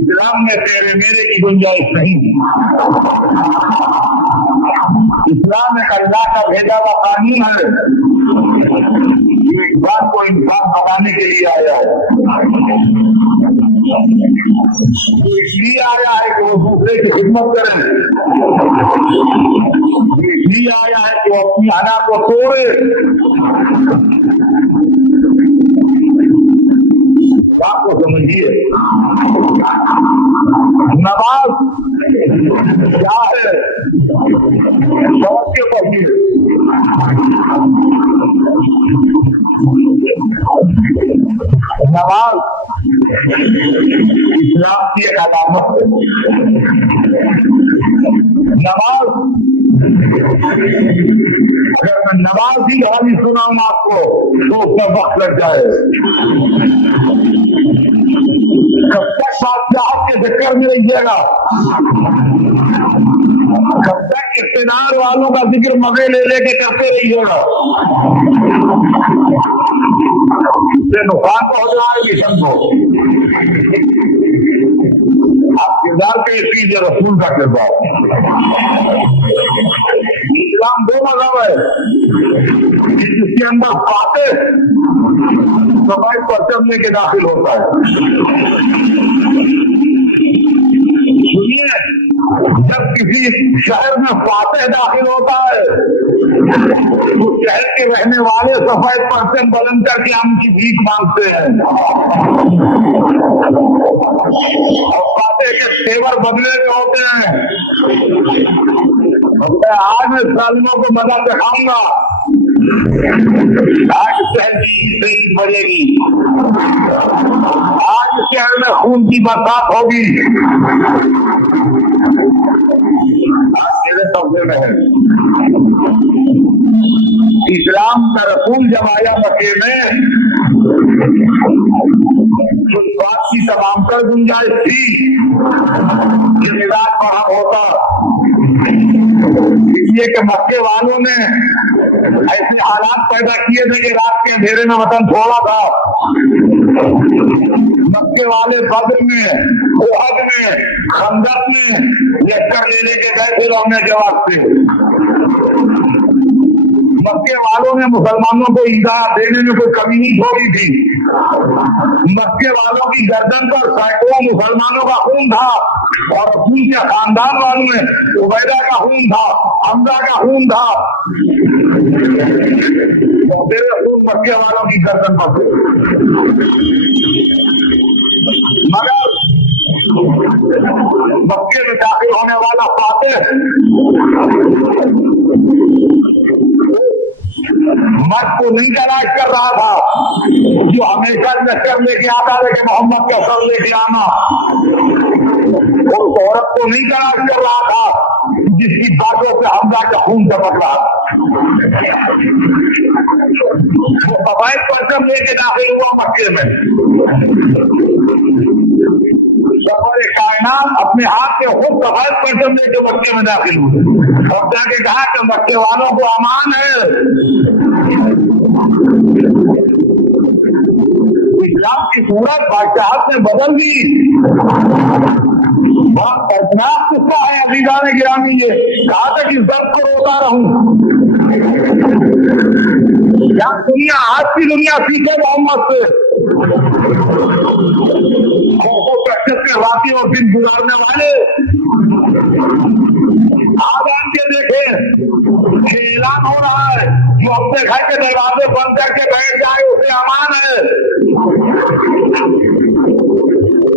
इस्लाम में तेरे मेरे की गुंजाइश नहीं है। इस्लाम एक अल्लाह का भेजा हुआ कानून है। एक बात को इंसान बनाने के लिए आया है। तो इसलिए आया है कि वो दूसरे की खिदमत करें। इसलिए आया है कि वो अपनी अना को तोड़े। बात को समझिए। नमाज क्या है समझ के पढ़िए। नमाज इस्लाम की एक अलामत है। नमाज अगर मैं नमाज की कहानी सुनाऊं आपको तो उसमें वक्त लग जाए। कब तक बादशाह के चक्कर में रहिएगा, कब तक इख्तियार वालों का जिक्र मजे ले लेके करते रहिएगा। इससे नुकसान पहुंच रहा है मिशन को। आप किरदार पेश कीजिए रसूल का किरदार। इस्लाम दो मजहब है, जिसके अंदर फाते सफाई परचम लेके दाखिल होता है। सुनिए, जब किसी शहर में फाते दाखिल होता है तो शहर के रहने वाले सफाई परचम बुलंद करके हम की भीख मांगते हैं और फाते के तेवर बदले में होते हैं। आज मैं सालिमों को मजा दिखाऊंगा, आज शहर बढ़ेगी, आज शहर में खून की बरसात होगी। आज मेरे कब्जे में है। इस्लाम का रसूल जब आया मक्के में उस बात की तमाम पर गुंजाइश थी कि मिजाज बढ़ा होता, इसलिए कि मक्के वालों ने ऐसे हालात पैदा किए थे कि रात के अंधेरे में वतन छोड़ा था। मक्के वाले बद्र में, उहद में, खंदक में लश्कर ले लेके गए थे लड़ने के वास्ते। मक्के वालों ने मुसलमानों को इमदाद देने में कोई कमी नहीं छोड़ी थी। मक्के वालों की गर्दन पर सैकड़ों मुसलमानों का खून था और उनके खानदान वालों में उबैदा का खून था, हमजा का खून था। तो मेरे खून मक्के वालों की गर्दन पर थे। मगर मक्के में दाखिल होने वाला फातिह मर्द को नहीं तलाश कर रहा था जो हमेशा लश्कर लेके आता था कि मोहम्मद का सर लेके आना। उस औरत को नहीं तलाश कर रहा था जिसकी बातों से हमजा का खून टपक रहा था। वो सफाई परचम लेके दाखिल हुआ मक्के में। सफर कायनात अपने हाथ से खुद सफाई परचम लेके मक्के में दाखिल हुए और जाके कहा कि मक्के वालों को अमान है। इस्लाम की सूरत बादशाहत ने बदल दी। बहुत दर्दनाक किस्सा है अजीजा ने गिरामी। ये कहा था कि दर्द को रोता रहूं। क्या दुनिया, आज की दुनिया सीखे मोहम्मद से। के वाकई और दिन गुजारने वाले आवाम के देखे ऐलान हो रहा है जो अपने घर के दरवाजे बंद करके बैठ जाए उसे अमान है,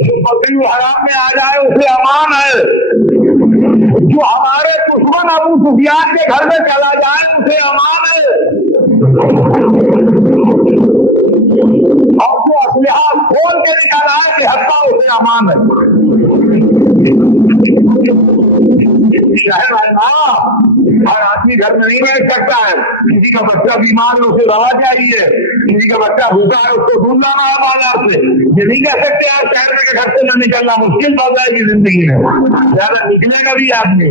जो बकरी हराम में आ जाए उसे अमान है। جو ہمارے دشمن ابو سفیان کے گھر میں چلا جائے اسے امان ہے، اور جو اسلحہ کھول کے نکال آئے کہ حتیٰ اسے امان ہے۔ شہر ہر آدمی گھر میں نہیں بیٹھ سکتا ہے، کسی کا بچہ بیمار ہے اسے دوا چاہیے، کسی کا بچہ بھوکا ہے اس کو دودھ لانا ہے بازار سے، یہ نہیں کہہ سکتے آپ شہر کے گھر سے نہ نکلنا، مشکل ہو جائے گی زندگی میں، زیادہ نکلے گا بھی آدمی،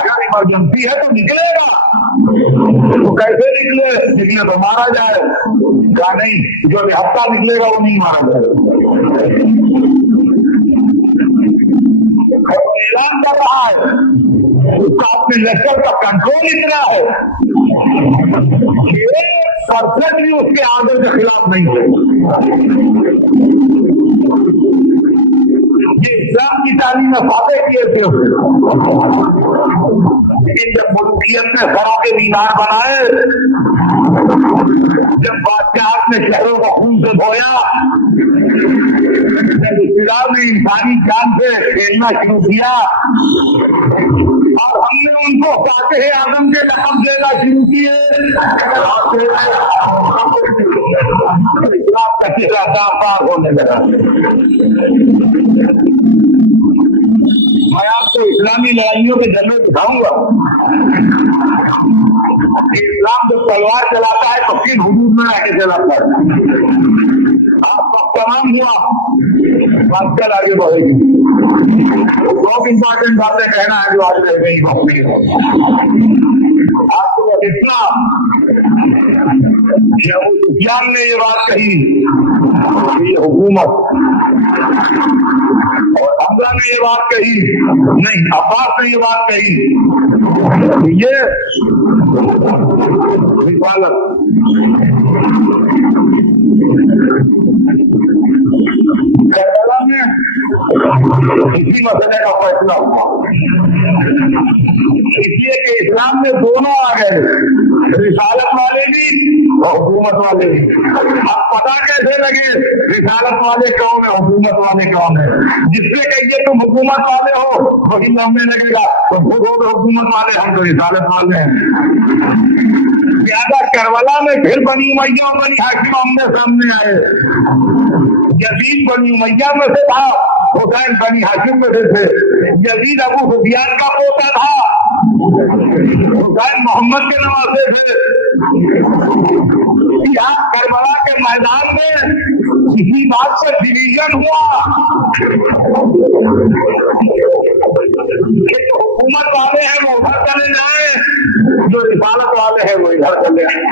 اگر ایمرجنسی ہے تو نکلے گا، تو کیسے نکلے تو مارا جائے، کہا نہیں جو ہفتہ نکلے گا وہ نہیں مارا جائے گا۔ اعلان کر رہا ہے اس کا اپنے لشکر کا کنٹرول اتنا ہے کہ 1% بھی اس کے آرڈر کے خلاف نہیں ہے۔ یہ اسلام کی تعلیم فاتح کیے تھے، لیکن جب ملکیت نے سروں کے مینار بنائے، جب بادشاہ نے شہروں کو خون سے دھویا، نے انسانی جان سے کھیلنا شروع کیا اور ہم نے ان کو فاتح اعظم کے لقب دینا شروع کیے، اسلام کا چہرہ صاف صاف ہونے لگا۔ میں آپ کو اسلامی لڑائیوں کے جلوے دکھاؤں گا کہ اسلام جو تلوار چلاتا ہے تو کن حدود میں آ کے چلاتا ہے۔ آپ کا تمام ہوا بات کل آگے بڑھے گی، بہت امپورٹنٹ باتیں کہنا ہے جو آج رہ گئی باقی آپ کو اتنا کہ ابو سفیان نے یہ بات کہی کہ یہ حکومت، اور حمزہ نے یہ بات کہی نہیں، عباس نے یہ بات کہی کہ یہ رسالت۔ کربلا میں اسی مسئلے کا فیصلہ ہوا، اس لیے کہ اسلام میں دونوں آ گئے، رسالت والے بھی اور حکومت والے بھی۔ اب پتا کیسے لگے رسالت والے کون ہے حکومت والے کون ہے؟ جس سے کہیے تم حکومت والے ہو وہی لمبے لگے گا، تو خود ہو حکومت والے ہم تو رسالت والے ہیں۔ زیادہ کربلا میں پھر بنی امیہ اور بنی ہاشم آمنے سامنے آئے، یزید بنی امیہ میں سے تھا، حسین بنی ہاشم میں سے تھے، یزید ابو سفیان کا پوتا تھا، حسین محمد کے نواسے تھے۔ یہاں کربلا کے میدان میں کسی بات سے ڈویژن ہوا کہ جو حکومت والے ہیں وہ ادھر چلے جائیں، جو رسالت والے ہیں وہ ادھر چلے جائیں۔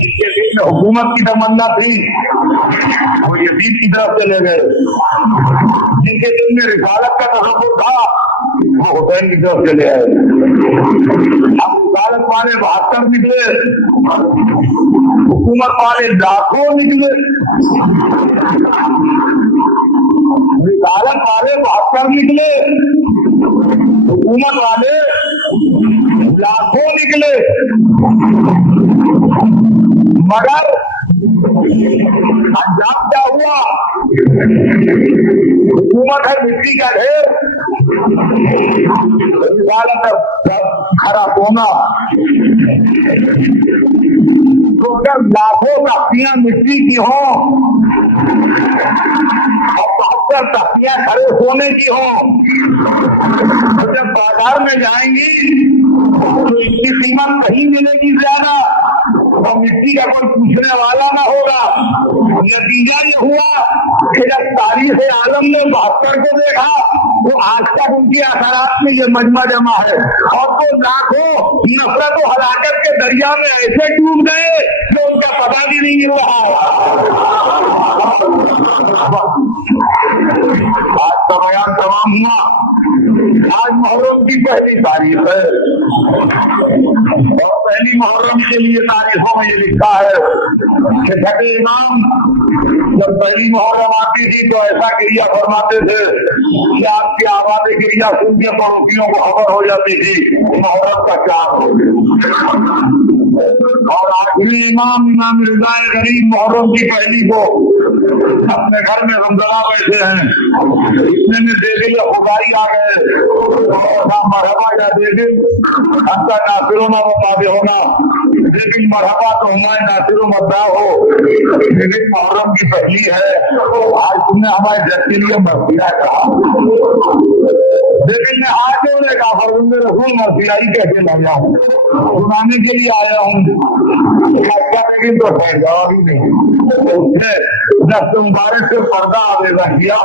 جس کے دل میں حکومت کی تمنا تھی وہ یزید کی طرف چلے گئے، جن کے دل میں رسالت کا تصور تھا وہ حسین کی طرف چلے آئے۔ اب رسالت والے 72 نکلے، حکومت والے لاکھوں نکلے۔ رسالت والے 72 نکلے، حکومت والے لاکھوں نکلے، مگر انجام کیا ہوا؟ حکومت ہے مٹی کا ڈھیر، رسالت کھڑا سونا۔ تو اگر لاکھوں تختیاں مٹی کی ہوں اور 72 تختیاں کھڑے سونے کی ہوں، تو جب بازار میں جائیں گی تو اس کی قیمت کہیں ملے گی زیادہ اور مٹی کا کوئی پوچھنے والا نہ ہوگا۔ نتیجہ یہ ہوا کہ جب تاریخ عالم نے 72 کو دیکھا تو آج تک ان کے اثرات میں یہ مجمع جمع ہے، اور وہ لاکھوں نفرت و ہلاکت کے دریا میں ایسے ڈوب گئے کہ ان کا پتہ بھی نہیں مل رہا۔ آج کا بیان تمام ہوا۔ آج محرم کی پہلی تاریخ ہے اور پہلی محرم کے لیے تاریخوں میں یہ لکھا ہے کہ چھٹے امام جب پہلی محرم آتی تھی تو ایسا کریا فرماتے تھے کہ آپ کی آواز کریا سن کے پڑوسیوں کو خبر ہو جاتی تھی محرم کا چاند ہو گیا۔ اور آخری امام رضا غریب محرم کی پہلی کو اپنے گھر میں رمضان بیٹھے ہیں، اتنے میں دے دل خدائی آ گئے، مرحبا یا دے دل ہم کا ناصر ہونا مطابق ہونا، لیکن مرحبا تو ہمارے ناصر مدعا ہو، لیکن محرم کی پہلی ہے، آج تم نے ہمارے جس کے لیے مرثیہ کہا، لیکن میں آج نے کہا فرزند رسول مرثیائی کیسے لگا سنانے کے لیے آیا ہوں، لیکن تو جواب ہی نہیں، دست مبارک سے پردہ آویزہ کیا،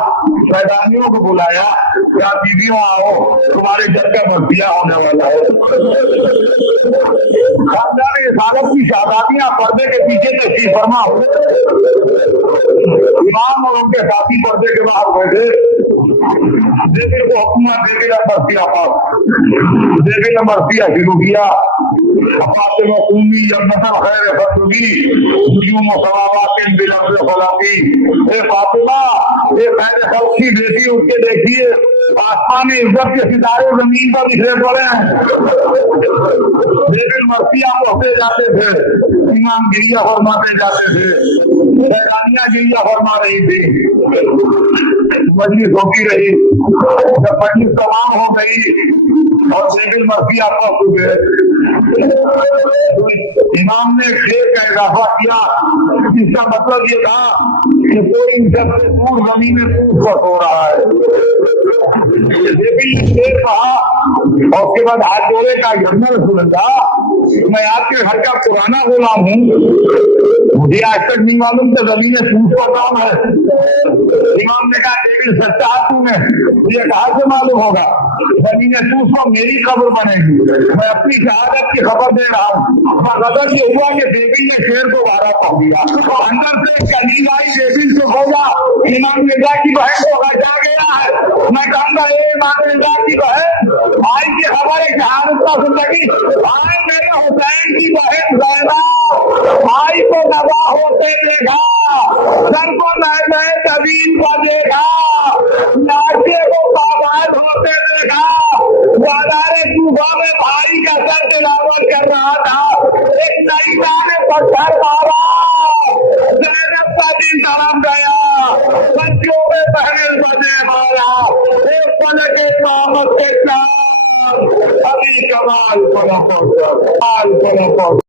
میدانیوں کو بلایا، کیا بیویوں آؤ تمہارے جب کا مرثیہ ہونے والا ہے۔ خاندان رسالت کی شہزادیاں پردے کے پیچھے تشریف فرما ہو، امام اور ان کے ساتھی پردے کے باہر بیٹھے، دیکھے کو حکومت دیکھے نہ مرثیہ پاس دیکھے نہ مرثیہ شروع کیا، فاطمہ قومی جنت خیر فتوی نجوم سماوات بلفظ خلاقی، اے فاطمہ اے خیر خلق کی بیٹی اٹھ کے دیکھیے آسمان عزت کے ستارے زمین پر بکھرے پڑے ہیں، لیکن مرثیہ پہنچتے جاتے تھے، امام گریہ فرماتے جاتے تھے، حیرانیاں گریہ فرما رہی تھی، مجلس ہوتی رہی، جب مجلس تمام ہو گئی اور لیکن مرثیہ پہنچ گئے، امام نے خیر کا اضافہ کیا، اس کا مطلب یہ تھا کہ کوئی ان سب سے دور زمین میں پوچھ پر ہو رہا ہے، لیکن شیر کہا اور اس کے بعد ہاتھ جوڑے کا جنرل رسول اللہ میں آپ کے گھر کا پرانا غلام ہوں، مجھے آج تک نہیں معلوم کہ زمین میں پوچھ کا کام ہے۔ امام نے کہا لیکن سچا تو میں یہ کہاں سے معلوم ہوگا، زمین پوچھ کو میری خبر بنے گی، میں اپنی شہادت کی خبر دے رہا ہوں۔ غضب یہ ہوا کہ بیبی نے شیر کو بارہ پڑ دیا، اندر سے کنیز آئی بیبی سے ہوگا امام رضا کی بہن کو جا گیا ہے، میں کہوں گا اے امام رضا کی بہن آج کی خبر ہے شہادت کا زندگی، آج میرے حسین کی بہن زینب آئی کو نوا ہوتے دیکھا، سر کو نئے نئے طویل کو دیکھا، ناچے کو آباد ہوتے دیکھا، بازار صوبہ میں بھائی کا سر تلاوت کر رہا تھا، ایک نئی نے پتھر مارا، زینب کا دل دھڑم گیا، بچوں میں پہلے بجے مارا، ایک پل کے قیامت کے ساتھ ابھی کمال پڑا پہنچا